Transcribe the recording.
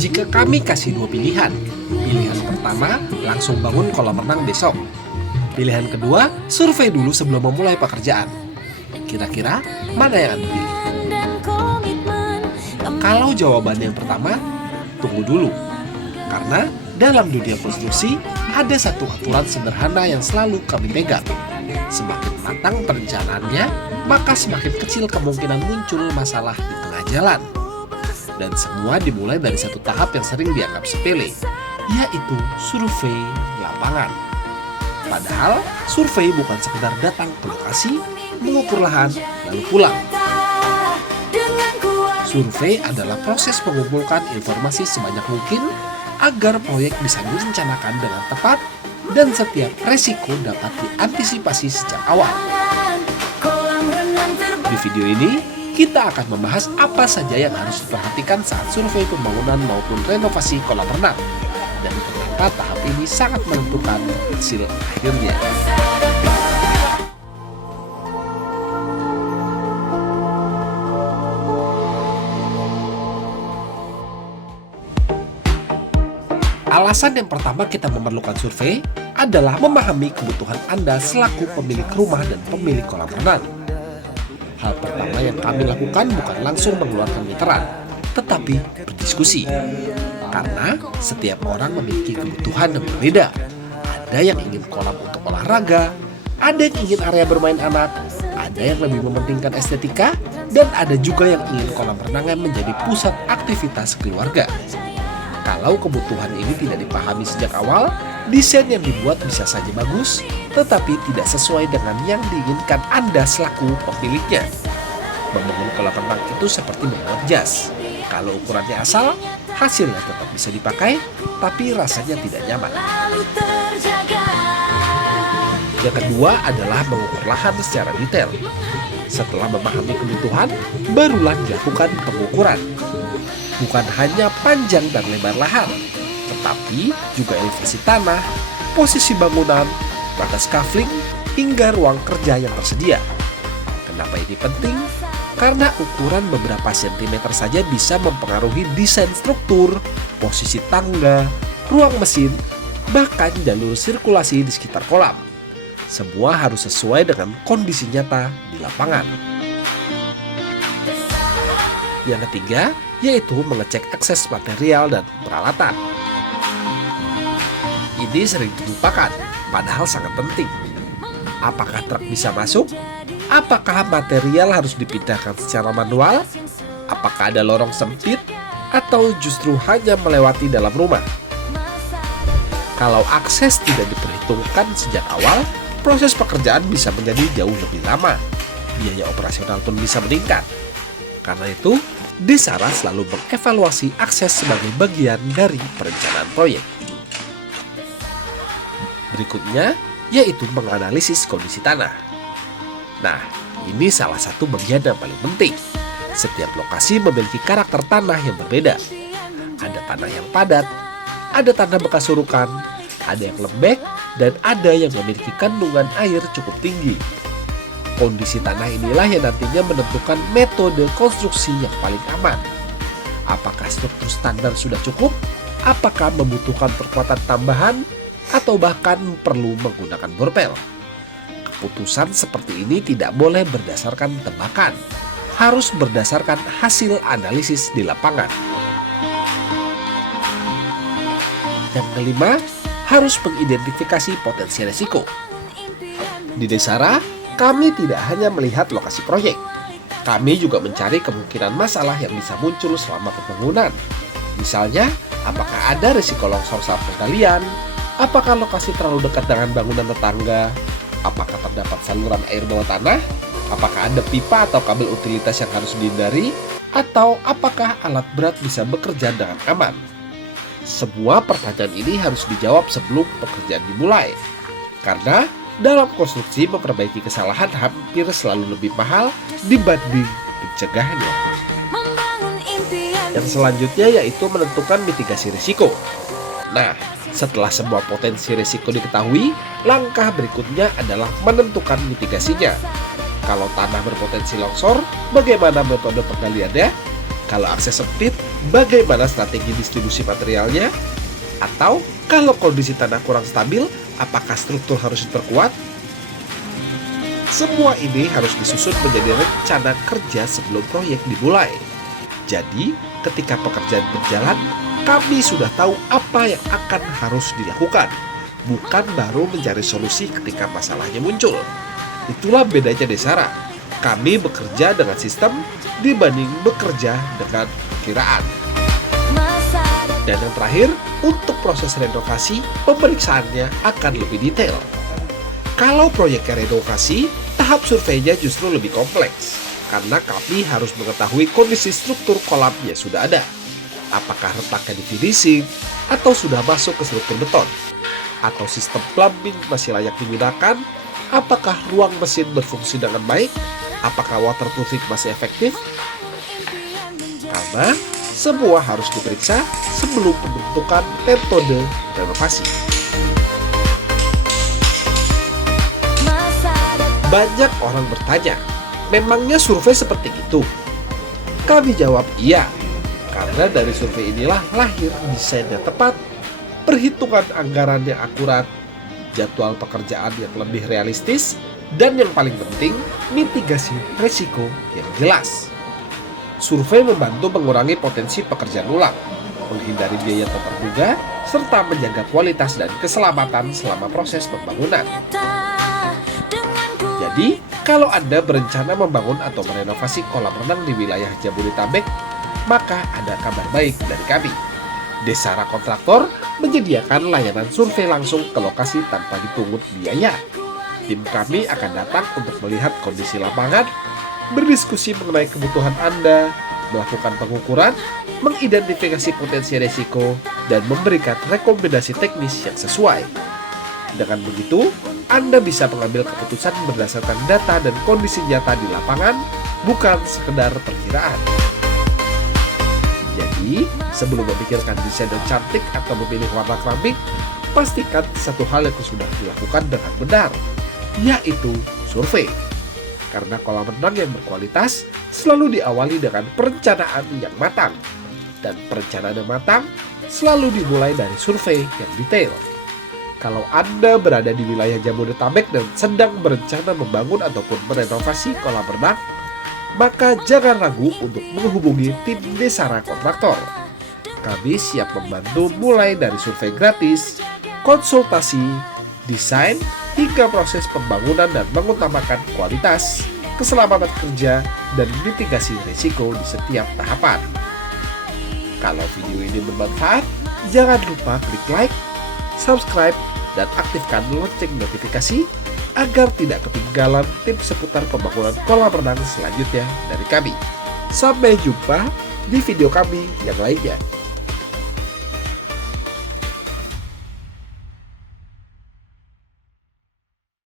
Jika kami kasih dua pilihan, pilihan pertama langsung bangun kolam renang besok. Pilihan kedua, survei dulu sebelum memulai pekerjaan. Kira-kira mana yang Anda pilih? Kalau jawabannya yang pertama, tunggu dulu. Karena dalam dunia konstruksi, ada satu aturan sederhana yang selalu kami pegang. Semakin matang perencanaannya, maka semakin kecil kemungkinan muncul masalah di tengah jalan. Dan semua dimulai dari satu tahap yang sering dianggap sepele, yaitu survei lapangan. Padahal, survei bukan sekedar datang ke lokasi, mengukur lahan, lalu pulang. Survei adalah proses mengumpulkan informasi sebanyak mungkin agar proyek bisa direncanakan dengan tepat dan setiap resiko dapat diantisipasi sejak awal. Di video ini, kita akan membahas apa saja yang harus diperhatikan saat survei pembangunan maupun renovasi kolam renang. Dan kenapa tahap ini sangat menentukan hasil akhirnya. Alasan yang pertama kita memerlukan survei adalah memahami kebutuhan Anda selaku pemilik rumah dan pemilik kolam renang. Hal pertama yang kami lakukan bukan langsung mengeluarkan meteran, tetapi berdiskusi. Karena setiap orang memiliki kebutuhan yang berbeda. Ada yang ingin kolam untuk olahraga, ada yang ingin area bermain anak, ada yang lebih mementingkan estetika, dan ada juga yang ingin kolam renangan menjadi pusat aktivitas keluarga. Kalau kebutuhan ini tidak dipahami sejak awal, desain yang dibuat bisa saja bagus, tetapi tidak sesuai dengan yang diinginkan Anda selaku pemiliknya. Membangun kolam renang itu seperti membuat jas. Kalau ukurannya asal, hasilnya tetap bisa dipakai, tapi rasanya tidak nyaman. Yang kedua adalah mengukur lahan secara detail. Setelah memahami kebutuhan, barulah dilakukan pengukuran. Bukan hanya panjang dan lebar lahan, tetapi juga elevasi tanah, posisi bangunan, batas kafling, hingga ruang kerja yang tersedia. Kenapa ini penting? Karena ukuran beberapa sentimeter saja bisa mempengaruhi desain struktur, posisi tangga, ruang mesin, bahkan jalur sirkulasi di sekitar kolam. Semua harus sesuai dengan kondisi nyata di lapangan. Yang ketiga, yaitu mengecek akses material dan peralatan. Ini sering dilupakan, padahal sangat penting. Apakah truk bisa masuk? Apakah material harus dipindahkan secara manual? Apakah ada lorong sempit? Atau justru hanya melewati dalam rumah? Kalau akses tidak diperhitungkan sejak awal, proses pekerjaan bisa menjadi jauh lebih lama. Biaya operasional pun bisa meningkat. Karena itu, Desara selalu mengevaluasi akses sebagai bagian dari perencanaan proyek. Berikutnya, yaitu menganalisis kondisi tanah. Nah, ini salah satu bagian yang paling penting. Setiap lokasi memiliki karakter tanah yang berbeda. Ada tanah yang padat, ada tanah bekas surukan, ada yang lembek, dan ada yang memiliki kandungan air cukup tinggi. Kondisi tanah inilah yang nantinya menentukan metode konstruksi yang paling aman. Apakah struktur standar sudah cukup? Apakah membutuhkan perkuatan tambahan? Atau bahkan perlu menggunakan borpel? Keputusan seperti ini tidak boleh berdasarkan tebakan. Harus berdasarkan hasil analisis di lapangan. Yang kelima, harus mengidentifikasi potensi risiko. Di Desara, kami tidak hanya melihat lokasi proyek. Kami juga mencari kemungkinan masalah yang bisa muncul selama pembangunan. Misalnya, apakah ada risiko longsor saat penggalian? Apakah lokasi terlalu dekat dengan bangunan tetangga? Apakah terdapat saluran air bawah tanah? Apakah ada pipa atau kabel utilitas yang harus dihindari? Atau apakah alat berat bisa bekerja dengan aman? Semua pertanyaan ini harus dijawab sebelum pekerjaan dimulai. Karena dalam konstruksi memperbaiki kesalahan hampir selalu lebih mahal dibanding mencegahnya. Yang selanjutnya yaitu menentukan mitigasi risiko. Nah, setelah semua potensi risiko diketahui, langkah berikutnya adalah menentukan mitigasinya. Kalau tanah berpotensi longsor, bagaimana metode penggaliannya? Kalau akses sempit, bagaimana strategi distribusi materialnya, atau kalau kondisi tanah kurang stabil, apakah struktur harus diperkuat? Semua ini harus disusun menjadi rencana kerja sebelum proyek dimulai. Jadi, ketika pekerjaan berjalan, kami sudah tahu apa yang akan harus dilakukan, bukan baru mencari solusi ketika masalahnya muncul. Itulah bedanya Desara. Kami bekerja dengan sistem dibanding bekerja dengan perkiraan. Dan yang terakhir, untuk proses renovasi, pemeriksaannya akan lebih detail. Kalau proyeknya renovasi, tahap surveinya justru lebih kompleks, karena kami harus mengetahui kondisi struktur kolam yang sudah ada. Apakah retaknya di finishing, atau sudah masuk ke struktur beton, atau sistem plumbing masih layak digunakan, apakah ruang mesin berfungsi dengan baik, apakah waterproofing masih efektif, karena semua harus diperiksa sebelum pembentukan metode renovasi. Banyak orang bertanya, memangnya survei seperti itu? Kami jawab iya, karena dari survei inilah lahir desain yang tepat, perhitungan anggaran yang akurat, jadwal pekerjaan yang lebih realistis, dan yang paling penting, mitigasi risiko yang jelas. Survei membantu mengurangi potensi pekerjaan ulang, menghindari biaya tak terduga, serta menjaga kualitas dan keselamatan selama proses pembangunan. Jadi, kalau Anda berencana membangun atau merenovasi kolam renang di wilayah Jabodetabek, maka ada kabar baik dari kami. Desara Kontraktor menyediakan layanan survei langsung ke lokasi tanpa dipungut biaya. Tim kami akan datang untuk melihat kondisi lapangan, berdiskusi mengenai kebutuhan Anda, melakukan pengukuran, mengidentifikasi potensi risiko, dan memberikan rekomendasi teknis yang sesuai. Dengan begitu, Anda bisa mengambil keputusan berdasarkan data dan kondisi nyata di lapangan, bukan sekedar perkiraan. Jadi, sebelum memikirkan desain yang cantik atau memilih warna keramik, pastikan satu hal yang sudah dilakukan dengan benar, yaitu survei. Karena kolam renang yang berkualitas selalu diawali dengan perencanaan yang matang. Dan perencanaan yang matang selalu dimulai dari survei yang detail. Kalau Anda berada di wilayah Jabodetabek dan sedang berencana membangun ataupun merenovasi kolam renang, maka jangan ragu untuk menghubungi tim Desara Kontraktor. Kami siap membantu mulai dari survei gratis, konsultasi, desain, hingga proses pembangunan dan mengutamakan kualitas, keselamatan kerja, dan mitigasi risiko di setiap tahapan. Kalau video ini bermanfaat, jangan lupa klik like, subscribe, dan aktifkan lonceng notifikasi agar tidak ketinggalan tips seputar pembangunan kolam renang selanjutnya dari kami. Sampai jumpa di video kami yang lainnya.